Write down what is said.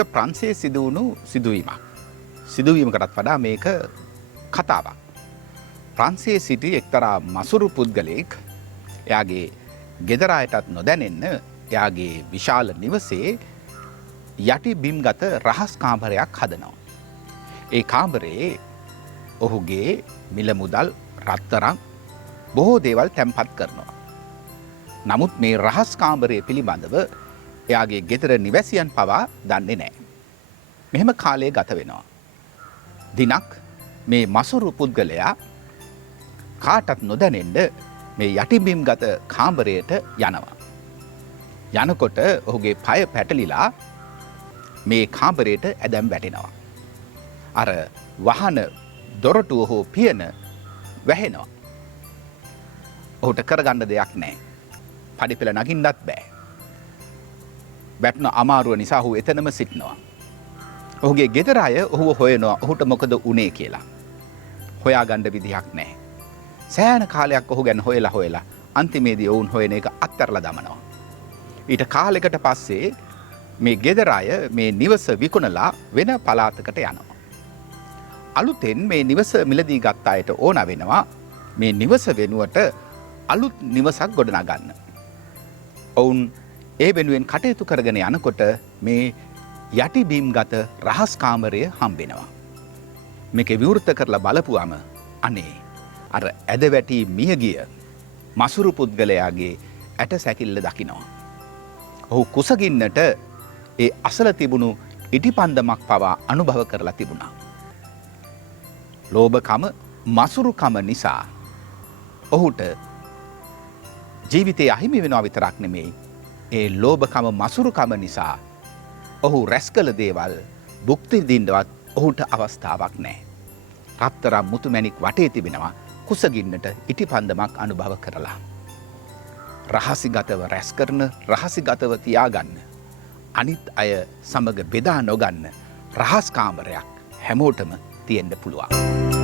මේක ප්‍රංශයේ සිදු වුණු සිදුවීමක්. සිදුවීමකටත් වඩා මේක කතාවක්. ප්‍රංශයේ සිටි එක්තරා මසුරු පුද්ගලයෙක් එයාගේ ගෙදර අයටත් නොදැනෙන්න එයාගේ විශාල නිවසේ යටි බිම්ගත රහස් කාමරයක් හදනවා. ඒ කාමරේ ඔහුගේ මිල මුදල් රත්තරන් බොහෝ දේවල් තැන්පත් කරනවා. නමුත් මේ රහස් කාමරය පිළිබඳව එයාගේ ගෙදර නිවැසියන් පවා දන්නේ නැහැ. මෙහෙම කාලය ගත වෙනවා. දිනක් මේ මසුරු පුද්ගලයා කාටත් නොදැනෙන්න මේ යටිබිම්ගත කාමරයට යනවා. යනකොට ඔහුගේ පය පැටලිලා මේ කාමරයට ඇදම් වැටෙනවා. අර වහන දොරටුව හෝ පියන වැහෙනවා. ඔහුට කරගන්න දෙයක් නැහැ. පඩිපෙළ නගින්නත් බෑ. වැටෙන අමාරුව නිසා ඔහු එතනම සිටිනවා. ඔහුගේ ගෙදර අය ඔහුව හොයනවා ඔහුට මොකද වුනේ කියලා. හොයාගන්න විදිහක් නැහැ. සෑහෙන කාලයක් ඔහු ගැන හොයලා අන්තිමේදී ඔවුන් හොයන එක අත්හැරලා දමනවා. ඊට කාලයකට පස්සේ මේ ගෙදර අය මේ නිවස විකුණලා වෙන පළාතකට යනවා. අලුතෙන් මේ නිවස මිලදී ගත්ත අයට ඕන වෙනවා මේ නිවස වෙනුවට අලුත් නිවසක් ගොඩනගන්න. ඔවුන් ඒ වෙනුවෙන් කටයුතු කරගෙන යනකොට මේ යටිබිම්ගත රහස් කාමරය හම්බෙනවා. මේක විවෘත කරලා බලපුවම අනේ අර ඇද වැටි මියගිය මසුරු පුද්ගලයාගේ ඇට සැකිල්ල දකිනවා. ඔහු කුසගින්නට ඒ අසල තිබුණු ඉටිපන්දමක් පවා අනුභව කරලා තිබුණා. ලෝභකම මසුරුකම නිසා ඔහුට ජීවිතය අහිමි වෙනවා විතරක් නෙමෙයි ඒ ලෝභකම මසුරුකම නිසා ඔහු රැස් කළ දේවල් භුක්ති විඳින්නවත් ඔහුට අවස්ථාවක් නැහැ. රත්තරන් මුතුමැණික් වටේ තිබෙනවා කුසගින්නට ඉටිපන්දමක් අනුභව කරලා. රහසිගතව රැස් කරන රහසිගතව තියාගන්න අනිත් අය සමග බෙදා නොගන්න රහස් කාමරයක් හැමෝටම තියෙන්න පුළුවන්.